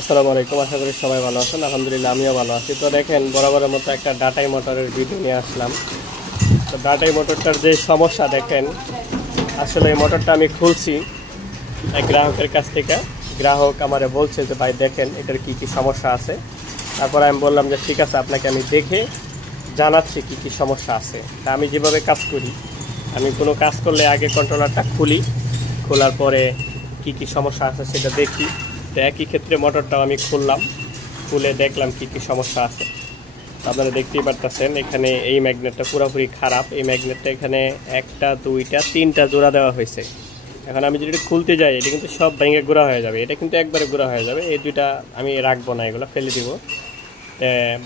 আসসালামু আলাইকুম। আশা করি সবাই ভালো আছেন। আলহামদুলিল্লাহ আমিও ভালো আছি। তো দেখেন বরাবরের মতো একটা ডাটাই মোটরের ভিডিও নিয়ে আসলাম। তো ডাটাই মোটরটার যে সমস্যা দেখেন, আসলে এই মোটরটা আমি খুলছি এক গ্রাহকের কাছ থেকে। গ্রাহক আমারে বলছে যে ভাই দেখেন এটার কি কি সমস্যা আছে। তারপর আমি বললাম যে ঠিক আছে, আপনাকে আমি দেখে জানাচ্ছি কি কি সমস্যা আছে। তা আমি যেভাবে কাজ করি, আমি কোনো কাজ করলে আগে কন্ট্রোলারটা খুলি, খোলার পরে কি কি সমস্যা আছে সেটা দেখি। তো একই ক্ষেত্রে মোটরটাও আমি খুললাম, খুলে দেখলাম কি কি সমস্যা আছে। আপনারা দেখতেই পারতেছেন এখানে এই ম্যাগনেটটা পুরোপুরি খারাপ। এই ম্যাগনেটটা এখানে একটা দুইটা তিনটা জোড়া দেওয়া হয়েছে। এখন আমি যদি খুলতে যাই, এটা কিন্তু সব ভেঙে গুঁড়া হয়ে যাবে। এটা কিন্তু একবারে গুঁড়া হয়ে যাবে। এই দুইটা আমি রাখবো না, এগুলো ফেলে দিব।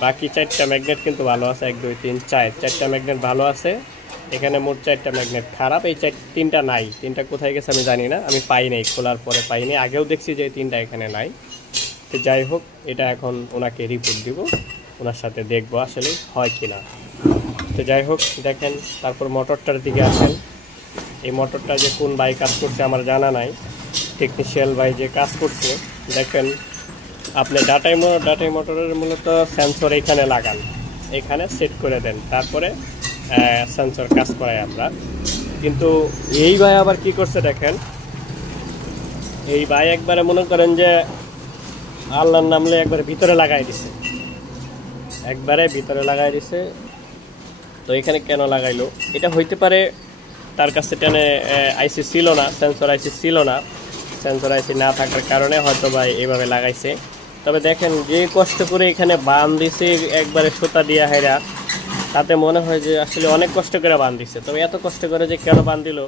বাকি চারটা ম্যাগনেট কিন্তু ভালো আছে, 1 2 3 4 চারটা ম্যাগনেট ভালো আছে। এখানে মোট 4টা ম্যাগনেট খারাপ। এই তিনটা নাই, তিনটা কোথায় গেছে আমি জানি না, আমি পাই নাই, খোলার পরে পাইনি। আগেও দেখছি যে তিনটা এখানে নাই। তো যাই হোক, এটা এখন ওনাকে রিপোর্ট দিব, ওনার সাথে দেখবো আসলে হয় কি না। তো যাই হোক দেখেন, তারপর মোটরটার দিকে আসেন। এই মোটরটা যে কোন ভাই কাজ করছে আমার জানা নাই, টেকনিশিয়াল ভাই যে কাজ করছে। দেখেন আপনি ডাটাই মোটরের মূলত সেন্সর এখানে লাগান, এখানে সেট করে দেন, তারপরে সেন্সর কাজ করাই আমরা। কিন্তু এই ভাই আবার কি করছে দেখেন, এই ভাই একবারে মনে করেন যে আল্লাহর নামলে একবারে ভিতরে লাগাই দিছে, একবারে ভিতরে লাগাই দিছে। তো এখানে কেন লাগাইলো, এটা হইতে পারে তার কাছে টেনে আইসি ছিল না, সেন্সর আইসি ছিল না। সেন্সর আইসি না থাকার কারণে হয়তো ভাই এইভাবে লাগাইছে। তবে দেখেন যে কষ্ট করে এখানে বাঁধ দিছে একবারে সুতা দিয়া হেরা, তাতে মনে হয় যে আসলে অনেক কষ্ট করে বাঁধ দিছে। তবে এত কষ্ট করে যে কেন বাঁধ দিল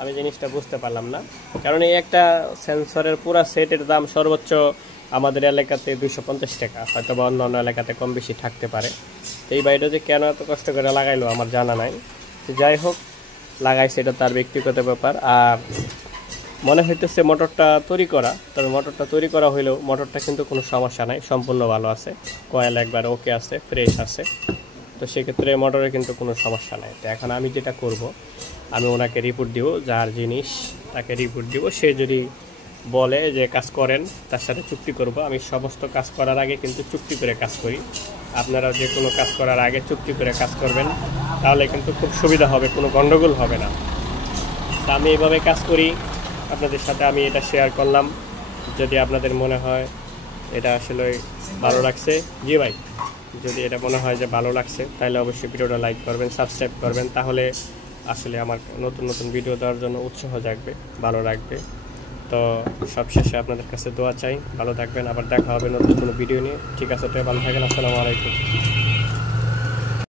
আমি জিনিসটা বুঝতে পারলাম না। কারণ এই একটা সেন্সরের পুরো সেটের দাম সর্বোচ্চ আমাদের এলাকাতে 250 টাকা, হয়তো বা অন্য অন্য এলাকাতে কম বেশি থাকতে পারে। তো এই বাইরে যে কেন এত কষ্ট করে লাগাইলো আমার জানা নাই। তো যাই হোক, লাগাইছে, এটা তার ব্যক্তিগত ব্যাপার। আর মনে হইতেছে মোটরটা তৈরি করা, তবে মোটরটা তৈরি করা হইলেও মোটরটা কিন্তু কোনো সমস্যা নাই, সম্পূর্ণ ভালো আছে, কয়েল একবার ওকে আছে, ফ্রেশ আছে। তো সেক্ষেত্রে মোটরের কিন্তু কোনো সমস্যা নাই। তো এখন আমি যেটা করব, আমি ওনাকে রিপোর্ট দিব, যার জিনিস তাকে রিপোর্ট দিব। সে যদি বলে যে কাজ করেন, তার সাথে চুক্তি করব। আমি সমস্ত কাজ করার আগে কিন্তু চুক্তি করে কাজ করি। আপনারাও যে কোনো কাজ করার আগে চুক্তি করে কাজ করবেন, তাহলে কিন্তু খুব সুবিধা হবে, কোনো গণ্ডগোল হবে না। তা আমি এইভাবে কাজ করি, আপনাদের সাথে আমি এটা শেয়ার করলাম। যদি আপনাদের মনে হয় এটা আসলে ভালো লাগছে, জি ভাই, যদি এটা মনে হয় যে ভালো লাগছে, তাহলে অবশ্যই ভিডিওটা লাইক করবেন, সাবস্ক্রাইব করবেন। তাহলে আসলে আমার নতুন নতুন ভিডিও দেওয়ার জন্য উৎসাহ জাগবে, ভালো লাগবে। তো সবশেষে আপনাদের কাছে দোয়া চাই, ভালো থাকবেন। আবার দেখা হবে নতুন কোনো ভিডিও নিয়ে। ঠিক আছে, তো ভালো থাকেন। আসসালামু আলাইকুম।